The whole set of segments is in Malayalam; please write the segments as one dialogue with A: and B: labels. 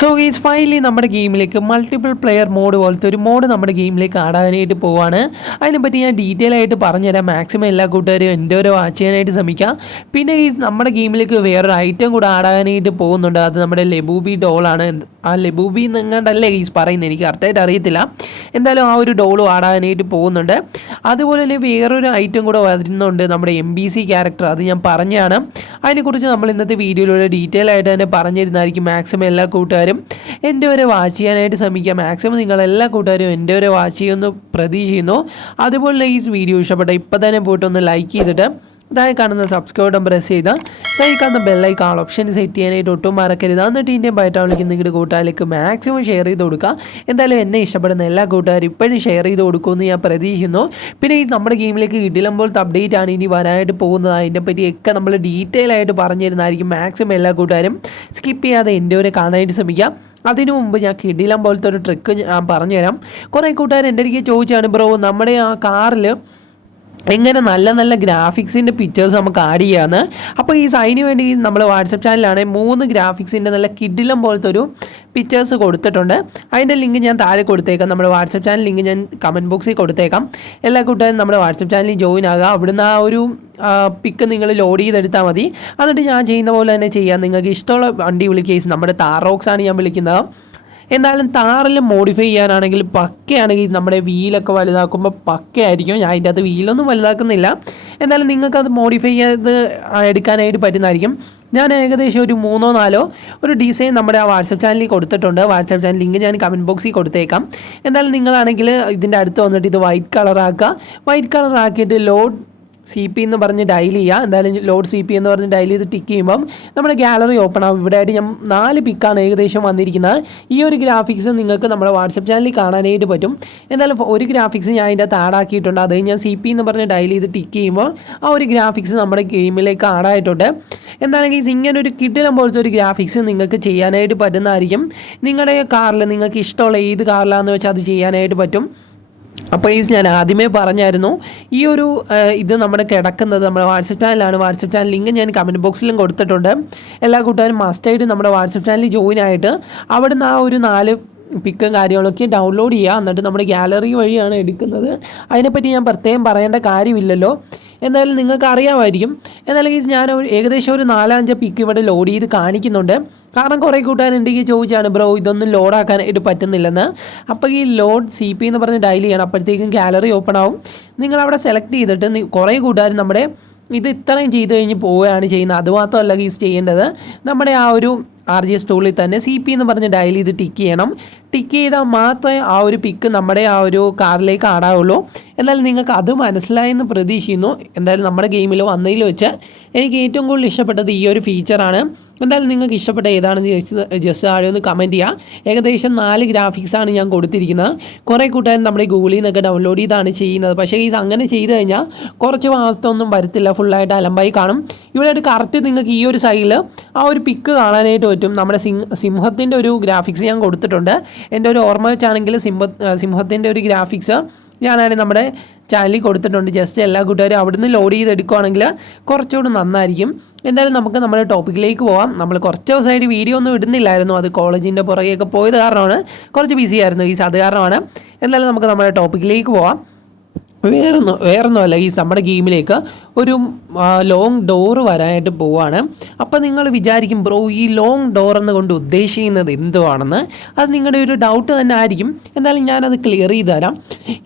A: സോ ഗെയ്സ് ഫൈനലി നമ്മുടെ ഗെയിമിലേക്ക് മൾട്ടിപ്പിൾ പ്ലെയർ മോഡ് പോലത്തെ ഒരു മോഡ് നമ്മുടെ ഗെയിമിലേക്ക് ആടാനായിട്ട് പോവാണ്. അതിനെപ്പറ്റി ഞാൻ ഡീറ്റെയിൽ ആയിട്ട് പറഞ്ഞുതരാം. മാക്സിമം എല്ലാ കൂട്ടുകാരും എന്റെ ഒരു വാച്ച് ചെയ്യാനായിട്ട് ശ്രമിക്കാം. പിന്നെ ഈ നമ്മുടെ ഗെയിമിലേക്ക് വേറൊരു ഐറ്റം കൂടെ ആടാനായിട്ട് പോകുന്നുണ്ട്. അത് നമ്മുടെ ലെബൂബി ഡോളാണ് ആ ലെബൂബി എന്നെങ്ങാണ്ടല്ലേ ഗെയ്സ് പറയുന്നത്? എനിക്ക് കറക്റ്റായിട്ട് അറിയത്തില്ല. എന്തായാലും ആ ഒരു ഡോളും ആടാനായിട്ട് പോകുന്നുണ്ട്. അതുപോലെ തന്നെ വേറൊരു ഐറ്റം കൂടെ വരുന്നുണ്ട് നമ്മുടെ എം ബി സി ക്യാരക്ടർ അത് ഞാൻ പറഞ്ഞാണ് അതിനെക്കുറിച്ച് നമ്മൾ ഇന്നത്തെ വീഡിയോയിലൂടെ ഡീറ്റെയിൽ ആയിട്ട് തന്നെ പറഞ്ഞിരുന്നായിരിക്കും മാക്സിമം എല്ലാ കൂട്ടുകാരും എന്റെ വരെ വാച്ച് ചെയ്യാനായിട്ട് ശ്രമിക്കുക. മാക്സിമം നിങ്ങൾ എല്ലാ കൂട്ടുകാരും എന്റെ വരെ വാച്ച് ചെയ്യുമെന്ന് പ്രതീക്ഷിക്കുന്നു. അതുപോലെ ഈ വീഡിയോ ഇഷ്ടപ്പെട്ട ഇപ്പം തന്നെ പോയിട്ടൊന്ന് ലൈക്ക് ചെയ്തിട്ട് താഴെ കാണുന്ന സബ്സ്ക്രൈബ് ബട്ടൺ പ്രസ് ചെയ്താൽ സൈ കാണുന്ന ബെല്ലൈക്കാൾ ഓപ്ഷൻ സെറ്റ് ചെയ്യാനായിട്ട് ഒട്ടും മറക്കരുത്. എന്നിട്ട് ഇന്ത്യൻ ബയറ്റാ വിളിക്കുന്ന നിങ്ങളുടെ കൂട്ടുകാരിലേക്ക് മാക്സിമം ഷെയർ ചെയ്ത് കൊടുക്കുക എന്തായാലും എന്നെ ഇഷ്ടപ്പെടുന്ന എല്ലാ കൂട്ടുകാരും ഇപ്പോഴും ഷെയർ ചെയ്ത് കൊടുക്കുമെന്ന് ഞാൻ പ്രതീക്ഷിക്കുന്നു. പിന്നെ ഈ നമ്മുടെ ഗെയിമിലേക്ക് കിട്ടില്ല അപ്ഡേറ്റ് ആണ് ഇനി വരാനായിട്ട് പോകുന്നത്. അതിനെ പറ്റിയൊക്കെ നമ്മൾ ഡീറ്റെയിൽ ആയിട്ട് പറഞ്ഞു തരുന്നതായിരിക്കും മാക്സിമം എല്ലാ കൂട്ടുകാരും. സ്കിപ്പ് ചെയ്യാതെ എന്റെ വരെ കാണാനായിട്ട് ശ്രമിക്കാം. അതിനു മുമ്പ് ഞാൻ കിടിലം പോലത്തെ ഒരു ട്രിക്ക് ഞാൻ പറഞ്ഞുതരാം. കുറേ കൂട്ടുകാർ എന്റെ അടുക്ക് ചോദിച്ചാണ് ബ്രോ നമ്മുടെ ആ കാറിൽ എങ്ങനെ നല്ല നല്ല ഗ്രാഫിക്സിന്റെ പിക്ചേഴ്സ് നമുക്ക് ആഡ് ചെയ്യാമെന്ന് അപ്പോൾ ഈ സൈന് വേണ്ടി നമ്മൾ വാട്സപ്പ് ചാനലാണ് മൂന്ന് ഗ്രാഫിക്സിന്റെ നല്ല കിഡിലം പോലത്തെ ഒരു പിക്ചേഴ്സ് കൊടുത്തിട്ടുണ്ട്. അതിന്റെ ലിങ്ക് ഞാൻ താഴെ കൊടുത്തേക്കാം. നമ്മുടെ വാട്സപ്പ് ചാനൽ ലിങ്ക് ഞാൻ കമന്റ് ബോക്സിൽ കൊടുത്തേക്കാം. എല്ലാ കൂട്ടുകാരും നമ്മുടെ വാട്സപ്പ് ചാനലിൽ ജോയിൻ ആകുക അവിടുന്ന് ആ ഒരു പിക്ക് നിങ്ങൾ ലോഡ് ചെയ്തെടുത്താൽ മതി. എന്നിട്ട് ഞാൻ ചെയ്യുന്ന പോലെ തന്നെ ചെയ്യാം. നിങ്ങൾക്ക് ഇഷ്ടമുള്ള വണ്ടി വിളിക്കേസ് നമ്മുടെ താറോക്സ് ആണ് ഞാൻ വിളിക്കുന്നത്. എന്തായാലും താറിൽ മോഡിഫൈ ചെയ്യാനാണെങ്കിൽ പക്കയാണെങ്കിൽ നമ്മുടെ വീലൊക്കെ വലുതാക്കുമ്പോൾ പക്കയായിരിക്കും. ഞാൻ അതിന്റെ അകത്ത് വീലൊന്നും വലുതാക്കുന്നില്ല. എന്തായാലും നിങ്ങൾക്കത് മോഡിഫൈ ചെയ്ത് എടുക്കാനായിട്ട് പറ്റുന്നതായിരിക്കും. ഞാൻ ഏകദേശം ഒരു മൂന്നോ നാലോ ഒരു ഡിസൈൻ നമ്മുടെ ആ വാട്സപ്പ് ചാനലിൽ കൊടുത്തിട്ടുണ്ട്. വാട്സപ്പ് ചാനൽ ലിങ്ക് ഞാൻ കമന്റ് ബോക്സിൽ കൊടുത്തേക്കാം. എന്തായാലും നിങ്ങളാണെങ്കിൽ ഇതിന്റെ അടുത്ത് വന്നിട്ട് ഇത് വൈറ്റ് കളറാക്കുക വൈറ്റ് കളറാക്കിയിട്ട് ലോഡ് സി പി എന്ന് പറഞ്ഞ് ഡയൽ ചെയ്യുക എന്തായാലും ലോഡ് സി പി എന്ന് പറഞ്ഞ് ഡയൽ ചെയ്ത് ടിക്ക് ചെയ്യുമ്പം നമ്മുടെ ഗാലറി ഓപ്പൺ ആവും. ഇവിടെ ആയിട്ട് ഞാൻ നാല് പിക്കാണ് ഏകദേശം വന്നിരിക്കുന്നത്. ഈ ഒരു ഗ്രാഫിക്സ് നിങ്ങൾക്ക് നമ്മുടെ വാട്സപ്പ് ചാനലിൽ കാണാനായിട്ട് പറ്റും. എന്തായാലും ഒരു ഗ്രാഫിക്സ് ഞാൻ അതിന്റെ അകത്ത് ആഡാക്കിയിട്ടുണ്ട് അത് ഞാൻ സി പി എന്ന് പറഞ്ഞ് ഡയൽ ചെയ്ത് ടിക്ക് ചെയ്യുമ്പോൾ ആ ഒരു ഗ്രാഫിക്സ് നമ്മുടെ ഗെയിമിലേക്ക് ആഡായിട്ടുണ്ട് എന്താണെങ്കിൽ ഇങ്ങനെ ഒരു കിട്ടിലും പോലത്തെ ഒരു ഗ്രാഫിക്സ് നിങ്ങൾക്ക് ചെയ്യാനായിട്ട് പറ്റുന്നതായിരിക്കും. നിങ്ങളുടെ കാറിൽ നിങ്ങൾക്ക് ഇഷ്ടമുള്ള ഏത് കാറിലാണെന്ന് വെച്ചാൽ അത് ചെയ്യാനായിട്ട് പറ്റും. അപ്പോൾ ഈ ഞാൻ ആദ്യമേ പറഞ്ഞായിരുന്നു ഈ ഒരു ഇത് നമ്മുടെ കിടക്കുന്നത് നമ്മുടെ വാട്സപ്പ് ചാനലാണ്. വാട്സപ്പ് ചാനൽ ലിങ്ക് ഞാൻ കമന്റ് ബോക്സിലും കൊടുത്തിട്ടുണ്ട്. എല്ലാ കൂട്ടുകാരും മസ്റ്റായിട്ട് നമ്മുടെ വാട്സപ്പ് ചാനലിൽ ജോയിൻ ആയിട്ട് അവിടെ നിന്ന് ആ ഒരു നാല് പിക്കും കാര്യങ്ങളൊക്കെ ഡൗൺലോഡ് ചെയ്യുക. എന്നിട്ട് നമ്മുടെ ഗാലറി വഴിയാണ് എടുക്കുന്നത്. അതിനെപ്പറ്റി ഞാൻ പ്രത്യേകം പറയേണ്ട കാര്യമില്ലല്ലോ. എന്നാലും നിങ്ങൾക്ക് അറിയാമായിരിക്കും എന്നാലും ഞാൻ ഏകദേശം ഒരു നാലഞ്ച് പിക്ക് ഇവിടെ ലോഡ് ചെയ്ത് കാണിക്കുന്നുണ്ട്. കാരണം കുറേ കൂട്ടുകാരുണ്ടെങ്കിൽ ചോദിച്ചാണ് ബ്രോ ഇതൊന്നും ലോഡ് ലോഡാക്കാനായിട്ട് പറ്റുന്നില്ലെന്ന്. അപ്പോൾ ഈ ലോഡ് സി പി എന്ന് പറഞ്ഞ് ഡയൽ ചെയ്യണം. അപ്പോഴത്തേക്കും ഗാലറി ഓപ്പൺ ആവും. നിങ്ങൾ അവിടെ സെലക്ട് ചെയ്തിട്ട് കുറേ കൂട്ടുകാർ നമ്മുടെ ഇത് ഇത്രയും ചെയ്ത് കഴിഞ്ഞ് പോവുകയാണ് ചെയ്യുന്നത്. അതുമാത്രമല്ല ഗീസ് ചെയ്യേണ്ടത് നമ്മുടെ ആ ഒരു ആർ ജി എസ് ടൂളിൽ തന്നെ സി പി എന്ന് പറഞ്ഞ് ഡയൽ ചെയ്ത് ടിക്ക് ചെയ്യണം. ടിക്ക് ചെയ്താൽ മാത്രമേ ആ ഒരു പിക്ക് നമ്മുടെ ആ ഒരു കാറിലേക്ക് ആടാവുള്ളൂ. എന്നാലും നിങ്ങൾക്ക് അത് മനസ്സിലായെന്ന് പ്രതീക്ഷിക്കുന്നു. എന്തായാലും നമ്മുടെ ഗെയിമിൽ വന്നതിൽ വെച്ച് എനിക്ക് ഏറ്റവും കൂടുതൽ ഇഷ്ടപ്പെട്ടത് ഈ ഒരു ഫീച്ചറാണ് എന്തായാലും നിങ്ങൾക്ക് ഇഷ്ടപ്പെട്ട ഏതാണെന്ന് ജസ്റ്റ് ജസ്റ്റ് താഴെ ഒന്ന് കമന്റ് ചെയ്യുക ഏകദേശം നാല് ഗ്രാഫിക്സാണ് ഞാൻ കൊടുത്തിരിക്കുന്നത്. കുറേ കൂട്ടുകാരും നമ്മുടെ ഗൂഗിളിൽ നിന്നൊക്കെ ഡൗൺലോഡ് ചെയ്താണ് ചെയ്യുന്നത്. പക്ഷേ ഈ അങ്ങനെ ചെയ്ത് കഴിഞ്ഞാൽ കുറച്ച് ഭാഗത്തൊന്നും വരത്തില്ല. ഫുള്ളായിട്ട് അലമ്പായി കാണും. ഇവിടെ കറക്റ്റ് നിങ്ങൾക്ക് ഈ ഒരു സൈഡിൽ ആ ഒരു പിക്ക് കാണാനായിട്ട് പറ്റും. നമ്മുടെ സിംഹ സിംഹത്തിന്റെ ഒരു ഗ്രാഫിക്സ് ഞാൻ കൊടുത്തിട്ടുണ്ട്. എന്റെ ഒരു ഓർമ്മ വെച്ചാണെങ്കിൽ സിംഹ സിംഹത്തിന്റെ ഒരു ഗ്രാഫിക്സ് ഞാനാണ് നമ്മുടെ ചാനലിൽ കൊടുത്തിട്ടുണ്ട്. ജസ്റ്റ് എല്ലാ കൂട്ടുകാരും അവിടുന്ന് ലോഡ് ചെയ്തെടുക്കുകയാണെങ്കിൽ കുറച്ചുകൂടി നന്നായിരിക്കും. എന്തായാലും നമുക്ക് നമ്മുടെ ടോപ്പിക്കിലേക്ക് പോകാം നമ്മൾ കുറച്ച് ദിവസമായിട്ട് വീഡിയോ ഒന്നും ഇടുന്നില്ലായിരുന്നു. അത് കോളേജിന്റെ പുറകെയൊക്കെ പോയത് കാരണമാണ്. കുറച്ച് ബിസി ആയിരുന്നു. ഈ അത് കാരണമാണ്. എന്തായാലും നമുക്ക് നമ്മുടെ ടോപ്പിക്കിലേക്ക് പോകാം വേറൊന്നും അല്ല ഈ നമ്മുടെ ഗെയിമിലേക്ക് ഒരു ലോങ് ഡോറ് വരാനായിട്ട് പോവാണ്. അപ്പോൾ നിങ്ങൾ വിചാരിക്കും ബ്രോ ഈ ലോങ് ഡോർ എന്ന് കൊണ്ട് ഉദ്ദേശിക്കുന്നത് എന്തുവാണെന്ന്? അത് നിങ്ങളുടെ ഒരു ഡൗട്ട് തന്നെ ആയിരിക്കും. എന്തായാലും ഞാനത് ക്ലിയർ ചെയ്ത് തരാം.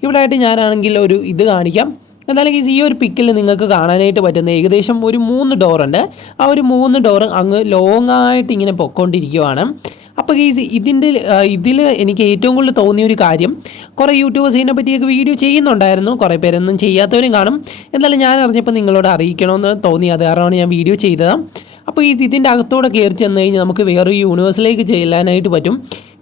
A: ഇവിടെ ആയിട്ട് ഞാനാണെങ്കിൽ ഒരു ഇത് കാണിക്കാം. എന്നാലും ഈ ഒരു പിക്കിൽ നിങ്ങൾക്ക് കാണാനായിട്ട് പറ്റുന്ന ഏകദേശം ഒരു മൂന്ന് ഡോറുണ്ട് ആ ഒരു മൂന്ന് ഡോർ അങ്ങ് ലോങ്ങായിട്ട് ഇങ്ങനെ പൊയ്ക്കൊണ്ടിരിക്കുവാണ് അപ്പോൾ ഗെയ്സ് ഇതിന്റെ ഇതിൽ എനിക്ക് ഏറ്റവും കൂടുതൽ തോന്നിയ ഒരു കാര്യം കുറേ യൂട്യൂബേഴ്സ് ഇതിനെ പറ്റിയൊക്കെ വീഡിയോ ചെയ്യുന്നുണ്ടായിരുന്നു. കുറേ പേരൊന്നും ചെയ്യാത്തവരും കാണും. എന്നാലും ഞാൻ അറിഞ്ഞപ്പോൾ നിങ്ങളോട് അറിയിക്കണമെന്ന് തോന്നി. അത് കാരണമാണ് ഞാൻ വീഡിയോ ചെയ്തത്. അപ്പോൾ ഈ ഇതിന്റെ അകത്തോടെ കയറി ചെന്ന് കഴിഞ്ഞാൽ നമുക്ക് വേറൊരു യൂണിവേഴ്സിലേക്ക് ചെല്ലാനായിട്ട് പറ്റും.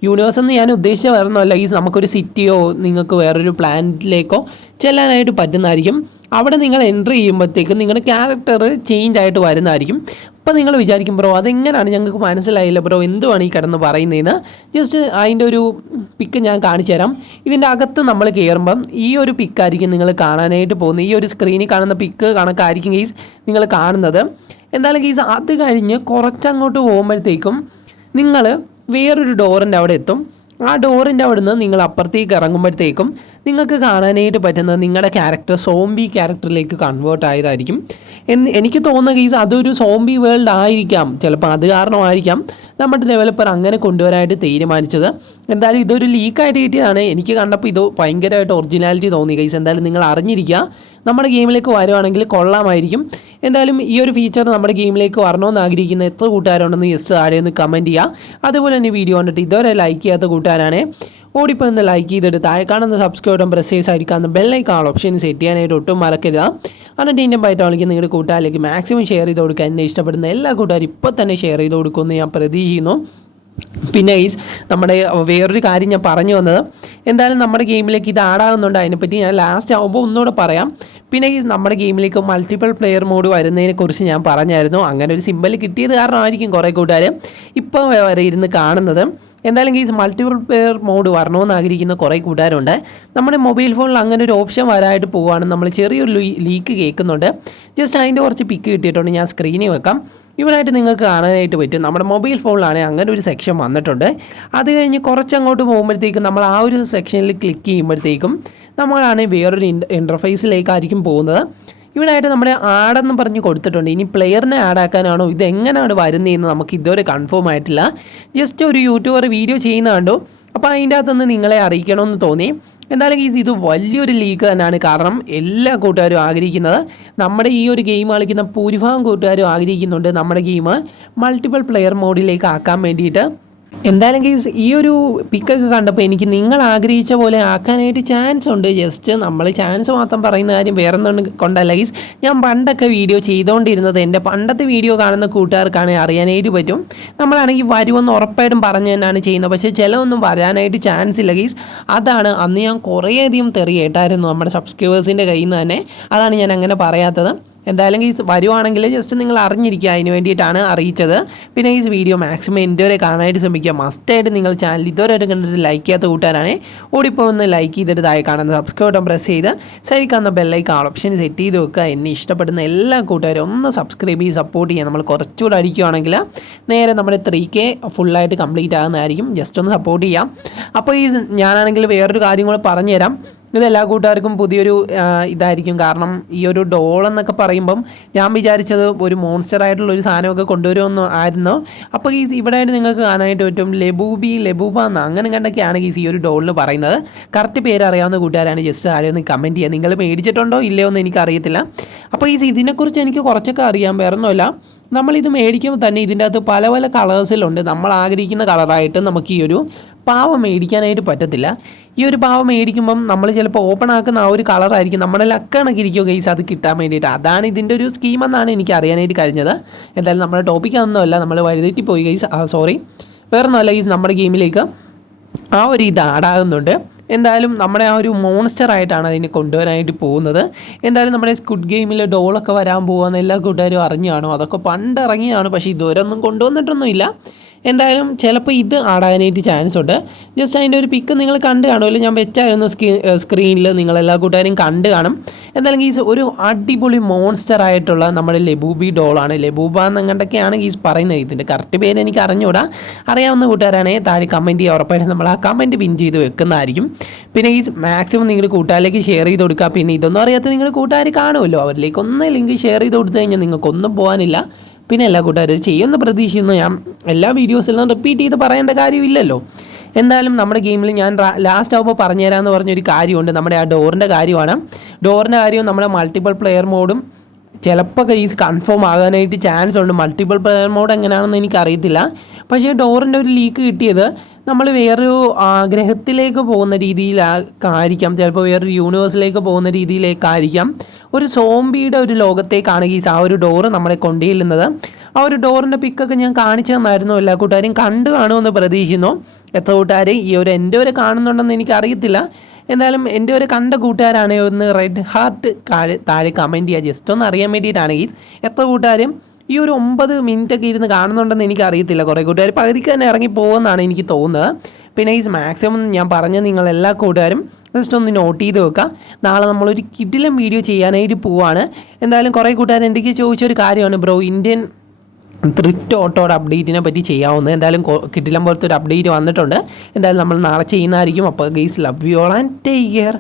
A: യൂണിവേഴ്സ് എന്ന് ഞാൻ ഉദ്ദേശിച്ച വരുന്നതല്ല ഈ നമുക്കൊരു സിറ്റിയോ നിങ്ങൾക്ക് വേറൊരു പ്ലാനറ്റിലേക്കോ ചെല്ലാനായിട്ട് പറ്റുന്നതായിരിക്കും. അവിടെ നിങ്ങൾ എൻട്രി ചെയ്യുമ്പോഴത്തേക്കും നിങ്ങളുടെ ക്യാരക്ടർ ചേഞ്ച് ആയിട്ട് വരുന്നതായിരിക്കും. അപ്പോൾ നിങ്ങൾ വിചാരിക്കും ബ്രോ അതെങ്ങനെയാണ് ഞങ്ങൾക്ക് മനസ്സിലായില്ല ബ്രോ എന്തുവാണ് ഈ കിടന്ന് പറയുന്നതെന്ന്? ജസ്റ്റ് അതിന്റെ ഒരു പിക്ക് ഞാൻ കാണിച്ചു തരാം. ഇതിന്റെ അകത്ത് നമ്മൾ കയറുമ്പം ഈ ഒരു പിക്കായിരിക്കും നിങ്ങൾ കാണാനായിട്ട് പോകുന്നത്. ഈ ഒരു സ്ക്രീനിൽ കാണുന്ന പിക്ക് കണക്കായിരിക്കും ഗീസ് നിങ്ങൾ കാണുന്നത്. എന്തായാലും ഗീസ് അത് കഴിഞ്ഞ് കുറച്ചങ്ങോട്ട് പോകുമ്പോഴത്തേക്കും നിങ്ങൾ വേറൊരു ഡോറിന്റെ അവിടെ എത്തും. ആ ഡോറിന്റെ അവിടുന്ന് നിങ്ങൾ അപ്പുറത്തേക്ക് ഇറങ്ങുമ്പോഴത്തേക്കും നിങ്ങൾക്ക് കാണാനായിട്ട് പറ്റുന്നത് നിങ്ങളുടെ ക്യാരക്ടർ സോംബി ക്യാരക്ടറിലേക്ക് കൺവേർട്ട് ആയതായിരിക്കും. എന്ന് എനിക്ക് തോന്നുന്ന കേസ് അതൊരു സോംബി വേൾഡ് ആയിരിക്കാം. ചിലപ്പോൾ അത് കാരണമായിരിക്കാം നമ്മുടെ ഡെവലപ്പർ അങ്ങനെ കൊണ്ടുവരാനായിട്ട് തീരുമാനിച്ചത്. എന്തായാലും ഇതൊരു ലീക്കായിട്ട് കിട്ടിയതാണ്. എനിക്ക് കണ്ടപ്പോൾ ഇത് ഭയങ്കരമായിട്ട് ഒറിജിനാലിറ്റി തോന്നി കേസ് എന്തായാലും നിങ്ങൾ അറിഞ്ഞിരിക്കുക. നമ്മുടെ ഗെയിമിലേക്ക് വരുവാണെങ്കിൽ കൊള്ളാമായിരിക്കും. എന്തായാലും ഈ ഒരു ഫീച്ചർ നമ്മുടെ ഗെയിമിലേക്ക് വരണമെന്ന് ആഗ്രഹിക്കുന്ന എത്ര കൂട്ടുകാരുണ്ടെന്ന് ജസ്റ്റ് താഴെ ഒന്ന് കമന്റ് ചെയ്യുക. അതുപോലെ തന്നെ വീഡിയോ കണ്ടിട്ട് ഇതുവരെ ലൈക്ക് ചെയ്യാത്ത കൂട്ടുകാരാണ് ഓടിപ്പോൾ ഒന്ന് ലൈക്ക് ചെയ്തിട്ട് താഴെ കാണുന്ന സബ്സ്ക്രൈബ് പ്രസ് ചെയ്ത് സൈഡിൽ ബെല്ലൈക്കാൾ ഓപ്ഷൻ സെറ്റ് ചെയ്യാനായിട്ട് ഒട്ടും മറക്കരുത്. എന്നിട്ട് ഇതിന്റെ വിളിക്കുന്ന നിങ്ങളുടെ കൂട്ടുകാരിലേക്ക് മാക്സിമം ഷെയർ ചെയ്ത് കൊടുക്കുക എന്നെ ഇഷ്ടപ്പെടുന്ന എല്ലാ കൂട്ടുകാരും ഇപ്പോൾ തന്നെ ഷെയർ ചെയ്ത് കൊടുക്കുമെന്ന് ഞാൻ പ്രതീക്ഷിക്കുന്നു. പിന്നെ ഈസ് നമ്മുടെ വേറൊരു കാര്യം ഞാൻ പറഞ്ഞു വന്നത്. എന്തായാലും നമ്മുടെ ഗെയിമിലേക്ക് ഇത് ആടാകുന്നുണ്ട് അതിനെപ്പറ്റി ഞാൻ ലാസ്റ്റ് ആകുമ്പോൾ ഒന്നുകൂടെ പറയാം. പിന്നെ നമ്മുടെ ഗെയിമിലേക്ക് മൾട്ടിപ്പിൾ പ്ലെയർ മോഡ് വരുന്നതിനെക്കുറിച്ച് ഞാൻ പറഞ്ഞായിരുന്നു. അങ്ങനെ ഒരു സിമ്പിൾ കിട്ടിയത് കാരണമായിരിക്കും കുറേ കൂട്ടുകാർ ഇപ്പോൾ വരെ ഇരുന്ന് കാണുന്നത്. എന്തായാലും ഈ മൾട്ടിപ്പിൾ പ്ലെയർ മോഡ് വരണമെന്ന് ആഗ്രഹിക്കുന്ന കുറേ കൂട്ടുകാരുണ്ട്. നമ്മുടെ മൊബൈൽ ഫോണിൽ അങ്ങനെ ഒരു ഓപ്ഷൻ വരാനായിട്ട് പോവുകയാണ് നമ്മൾ ചെറിയൊരു ലീക്ക് കേൾക്കുന്നുണ്ട്. ജസ്റ്റ് അതിന്റെ കുറച്ച് പിക്ക് കിട്ടിയിട്ടുണ്ട്. ഞാൻ സ്ക്രീനിൽ വെക്കാം. ഇവിടായിട്ട് നിങ്ങൾക്ക് കാണാനായിട്ട് പറ്റും. നമ്മുടെ മൊബൈൽ ഫോണിലാണെങ്കിൽ അങ്ങനെ ഒരു സെക്ഷൻ വന്നിട്ടുണ്ട്. അത് കഴിഞ്ഞ് കുറച്ചങ്ങോട്ട് പോകുമ്പോഴത്തേക്കും നമ്മൾ ആ ഒരു സെക്ഷനിൽ ക്ലിക്ക് ചെയ്യുമ്പോഴത്തേക്കും നമ്മളാണെങ്കിൽ വേറൊരു ഇന്റർഫേസിലേക്കായിരിക്കും പോകുന്നത്. ഇവിടായിട്ട് നമ്മുടെ ആടെന്ന് പറഞ്ഞ് കൊടുത്തിട്ടുണ്ട്. ഇനി പ്ലെയറിനെ ആഡാക്കാനാണോ ഇത് എങ്ങനെയാണ് വരുന്നതെന്ന് നമുക്ക് ഇതുവരെ കൺഫേം ആയിട്ടില്ല. ജസ്റ്റ് ഒരു യൂട്യൂബർ വീഡിയോ ചെയ്യുന്ന കണ്ടു അപ്പോൾ അതിന്റെ അകത്തുനിന്ന് നിങ്ങളെ അറിയിക്കണമെന്ന് തോന്നി. എന്തായാലും ഗീസ് ഇത് വലിയൊരു ലീഗ് തന്നെയാണ്. കാരണം എല്ലാ കൂട്ടുകാരും ആഗ്രഹിക്കുന്നത് നമ്മുടെ ഈ ഒരു ഗെയിം കളിക്കുന്ന ഭൂരിഭാഗം കൂട്ടുകാരും ആഗ്രഹിക്കുന്നുണ്ട് നമ്മുടെ ഗെയിം മൾട്ടിപ്പിൾ പ്ലെയർ മോഡിലേക്ക് ആക്കാൻ വേണ്ടിയിട്ട്. എന്തായാലും ഗീസ് ഈ ഒരു പിക്കൊക്കെ കണ്ടപ്പോൾ എനിക്ക് നിങ്ങൾ ആഗ്രഹിച്ച പോലെ ആക്കാനായിട്ട് ചാൻസ് ഉണ്ട്. ജസ്റ്റ് നമ്മൾ ചാൻസ് മാത്രം പറയുന്ന കാര്യം വേറെ ഒന്നും കൊണ്ടല്ല ഗീസ്. ഞാൻ പണ്ടൊക്കെ വീഡിയോ ചെയ്തുകൊണ്ടിരുന്നത് എന്റെ പണ്ടത്തെ വീഡിയോ കാണുന്ന കൂട്ടുകാർക്കാണെങ്കിൽ അറിയാനായിട്ട് പറ്റും. നമ്മളാണെങ്കിൽ വരുമെന്ന് ഉറപ്പായിട്ടും പറഞ്ഞു തന്നെയാണ് ചെയ്യുന്നത്. പക്ഷേ ചിലവൊന്നും വരാനായിട്ട് ചാൻസ് ഇല്ല ഗീസ്. അതാണ് അന്ന് ഞാൻ കുറേയധികം തെറി കേട്ടായിരുന്നു നമ്മുടെ സബ്സ്ക്രൈബേഴ്സിന്റെ കയ്യിൽ നിന്ന് തന്നെ. അതാണ് ഞാൻ അങ്ങനെ പറയാത്തത്. എന്തായാലും ഈ വരുവാണെങ്കിൽ ജസ്റ്റ് നിങ്ങൾ അറിഞ്ഞിരിക്കുക. അതിന് വേണ്ടിയിട്ടാണ് അറിയിച്ചത്. പിന്നെ ഈ വീഡിയോ മാക്സിമം എന്റെ വരെ കാണാനായിട്ട് ശ്രമിക്കുക. മസ്റ്റായിട്ട് നിങ്ങൾ ചാനൽ ഇതുവരെ കണ്ടിട്ട് ലൈക്ക് ചെയ്യാത്ത കൂട്ടുകാരാണേ ഓടിപ്പോൾ ഒന്ന് ലൈക്ക് ചെയ്തിട്ട് താഴെ കാണുന്ന സബ്സ്ക്രൈബ് ബട്ടൺ പ്രസ് ചെയ്ത് സൈഡിൽ കാണുന്ന ബെല്ലൈക്ക് ഓപ്ഷൻ സെറ്റ് ചെയ്ത് വെക്കുക. എന്നെ ഇഷ്ടപ്പെടുന്ന എല്ലാ കൂട്ടുകാരും ഒന്ന് സബ്സ്ക്രൈബ് ചെയ്ത് സപ്പോർട്ട് ചെയ്യുക. നമ്മൾ കുറച്ചുകൂടെ അടിക്കുകയാണെങ്കിൽ നേരെ നമ്മുടെ ത്രീ കെ ഫുള്ളായിട്ട് കംപ്ലീറ്റ് ആകുന്നതായിരിക്കും. ജസ്റ്റ് ഒന്ന് സപ്പോർട്ട് ചെയ്യാം. അപ്പോൾ ഈ ഞാനാണെങ്കിൽ വേറൊരു കാര്യം കൂടെ പറഞ്ഞുതരാം. ഇത് എല്ലാ കൂട്ടുകാർക്കും പുതിയൊരു ഇതായിരിക്കും. കാരണം ഈ ഒരു ഡോൾ എന്നൊക്കെ പറയുമ്പം ഞാൻ വിചാരിച്ചത് ഒരു മോൺസ്റ്റർ ആയിട്ടുള്ള ഒരു സാധനമൊക്കെ കൊണ്ടുവരുമെന്ന് ആയിരുന്നു. അപ്പോൾ ഈ ഇവിടെ ആയിട്ട് നിങ്ങൾക്ക് കാണാനായിട്ട് പറ്റും ലെബൂബി ലെബൂബ എന്ന് അങ്ങനെ കണ്ടൊക്കെയാണ് ഈ ഒരു ഡോളിന് പറയുന്നത്. കറക്റ്റ് പേര് അറിയാവുന്ന കൂട്ടുകാരാണ് ജസ്റ്റ് ആരെയൊന്ന് കമന്റ് ചെയ്യുക. നിങ്ങൾ മേടിച്ചിട്ടുണ്ടോ ഇല്ലയോ എന്ന് എനിക്കറിയത്തില്ല. അപ്പോൾ ഈ ഇതിനെക്കുറിച്ച് എനിക്ക് കുറച്ചൊക്കെ അറിയാൻ വേറൊന്നുമില്ല. നമ്മളിത് മേടിക്കുമ്പോൾ തന്നെ ഇതിന്റെ അകത്ത് പല പല കളേഴ്സിലുണ്ട് നമ്മൾ ആഗ്രഹിക്കുന്ന കളറായിട്ട് നമുക്ക് ഈ ഒരു പാവ മേടിക്കാനായിട്ട് പറ്റത്തില്ല. ഈ ഒരു പാവ മേടിക്കുമ്പം നമ്മൾ ചിലപ്പോൾ ഓപ്പൺ ആക്കുന്ന ആ ഒരു കളറായിരിക്കും നമ്മുടെ ലക്കണക്കിരിക്കും ഗൈസ് അത് കിട്ടാൻ വേണ്ടിയിട്ട്. അതാണ് ഇതിന്റെ ഒരു സ്കീമെന്നാണ് എനിക്ക് അറിയാനായിട്ട് കഴിഞ്ഞത്. എന്തായാലും നമ്മുടെ ടോപ്പിക് അതൊന്നുമല്ല. നമ്മൾ വഴുതെറ്റി പോയി ഗൈസ് സോറി വേറെ ഒന്നുമല്ല ഗൈസ് നമ്മുടെ ഗെയിമിലേക്ക് ആ ഒരു ഇത് ആടാകുന്നുണ്ട് എന്തായാലും നമ്മുടെ ആ ഒരു മോൺസ്റ്റർ ആയിട്ടാണ് അതിനെ കൊണ്ടുവരാനായിട്ട് പോകുന്നത്. എന്തായാലും നമ്മുടെ സ്കുഡ് ഗെയിമിൽ ഡോളൊക്കെ വരാൻ പോകുക എല്ലാ കൂട്ടുകാരും അറിഞ്ഞാണോ അതൊക്കെ പണ്ട് ഇറങ്ങിയാണ് പക്ഷേ ഇതുവരെ ഒന്നും കൊണ്ടുവന്നിട്ടൊന്നുമില്ല. എന്തായാലും ചിലപ്പോൾ ഇത് ആടാനായിട്ട് ചാൻസ് ഉണ്ട്. ജസ്റ്റ് അതിന്റെ ഒരു പിക്ക് നിങ്ങൾ കണ്ട് കാണുമല്ലോ ഞാൻ വെച്ചായിരുന്നു സ്ക്രീ സ്ക്രീനിൽ നിങ്ങളെല്ലാ കൂട്ടുകാരും കണ്ടു കാണും. എന്തായാലും ഗീസ് ഒരു അടിപൊളി മോൺസ്റ്റർ ആയിട്ടുള്ള നമ്മുടെ ലബൂബി ഡോളാണ് ലെബൂബ എന്നങ്ങണ്ടൊക്കെയാണ് ഗീസ് പറയുന്നത്. ഇതിന്റെ കറക്റ്റ് പേര് എനിക്ക് അറിഞ്ഞുകൂടാ അറിയാവുന്ന കൂട്ടുകാരാണെങ്കിൽ താഴെ കമന്റ് ചെയ്യുക ഉറപ്പായിട്ടും നമ്മൾ ആ കമന്റ് പിൻ ചെയ്ത് വെക്കുന്നതായിരിക്കും. പിന്നെ ഈ മാക്സിമം നിങ്ങൾ കൂട്ടുകാരിലേക്ക് ഷെയർ ചെയ്ത് കൊടുക്കുക പിന്നെ ഇതൊന്നും അറിയാത്ത നിങ്ങൾ കൂട്ടുകാർ കാണുമല്ലോ. അവരിലേക്ക് ഒന്ന് ലിങ്ക് ഷെയർ ചെയ്ത് കൊടുത്തു കഴിഞ്ഞാൽ നിങ്ങൾക്കൊന്നും പോകാനില്ല. പിന്നെ എല്ലാ കൂട്ടുകാരും ചെയ്യുന്ന പ്രതീക്ഷിക്കുന്നു ഞാൻ. എല്ലാ വീഡിയോസിലും റിപ്പീറ്റ് ചെയ്ത് പറയേണ്ട കാര്യമില്ലല്ലോ. എന്തായാലും നമ്മുടെ ഗെയിമിൽ ഞാൻ ലാസ്റ്റ് ആവുമ്പോൾ പറഞ്ഞു തരാമെന്ന് പറഞ്ഞൊരു കാര്യമുണ്ട്. നമ്മുടെ ആ ഡോറിന്റെ കാര്യമാണ്. ഡോറിന്റെ കാര്യവും നമ്മുടെ മൾട്ടിപ്പിൾ പ്ലെയർ മോഡും ചിലപ്പോൾ കേസ് കൺഫേം ആകാനായിട്ട് ചാൻസ് ഉണ്ട്. മൾട്ടിപ്പിൾ പ്ലെയർ മോഡ് എങ്ങനെയാണെന്ന് എനിക്കറിയത്തില്ല. പക്ഷേ ഡോറിന്റെ ഒരു ലീക്ക് കിട്ടിയത് നമ്മൾ വേറൊരു ആഗ്രഹത്തിലേക്ക് പോകുന്ന രീതിയിലായിരിക്കാം. ചിലപ്പോൾ വേറൊരു യൂണിവേഴ്സിലേക്ക് പോകുന്ന രീതിയിലേക്കായിരിക്കാം. ഒരു സോംബിയുടെ ഒരു ലോകത്തേക്കാണ് ഈ ആ ഒരു ഡോറ് നമ്മളെ കൊണ്ടുചെല്ലുന്നത്. ആ ഒരു ഡോറിന്റെ പിക്കൊക്കെ ഞാൻ കാണിച്ചു തന്നായിരുന്നു എല്ലാ കൂട്ടുകാരും കണ്ടു കാണുമെന്ന് പ്രതീക്ഷിക്കുന്നു. എത്ര കൂട്ടുകാർ ഈ ഒരു എന്റെ ഒരു കാണുന്നുണ്ടെന്ന് എനിക്കറിയത്തില്ല. എന്തായാലും എന്റെ ഒരു കണ്ട കൂട്ടുകാരാണ് ഒന്ന് റെഡ് ഹാർട്ട് താഴെ കമന്റ് ചെയ്യുക. ജസ്റ്റ് ഒന്ന് അറിയാൻ വേണ്ടിയിട്ടാണ് ഈ എത്ര കൂട്ടുകാരും ഈ ഒരു ഒമ്പത് മിനിറ്റ് ഒക്കെ ഇരുന്ന് കാണുന്നുണ്ടെന്ന് എനിക്ക് അറിയത്തില്ല കുറേ കൂട്ടുകാർ. പകുതിക്ക് തന്നെ ഇറങ്ങി പോകുമെന്നാണ് എനിക്ക് തോന്നുന്നത്. പിന്നെ ഈ മാക്സിമം ഞാൻ പറഞ്ഞ നിങ്ങൾ എല്ലാ കൂട്ടുകാരും ജസ്റ്റ് ഒന്ന് നോട്ട് ചെയ്ത് വെക്കുക. നാളെ നമ്മളൊരു കിഡിലും വീഡിയോ ചെയ്യാനായിട്ട് പോവാണ്. എന്തായാലും കുറേ കൂട്ടുകാർ എനിക്ക് ചോദിച്ചൊരു കാര്യമാണ്. ബ്രോ ഇന്ത്യൻ ത്രിഫ്റ്റ് ഓട്ടോയുടെ അപ്ഡേറ്റിനെ പറ്റി ചെയ്യാവുന്നത് എന്തായാലും കിട്ടിലം പോലത്തെ ഒരു അപ്ഡേറ്റ് വന്നിട്ടുണ്ട്. എന്തായാലും നമ്മൾ നാളെ ചെയ്യുന്നതായിരിക്കും. അപ്പോൾ guys love you all and take care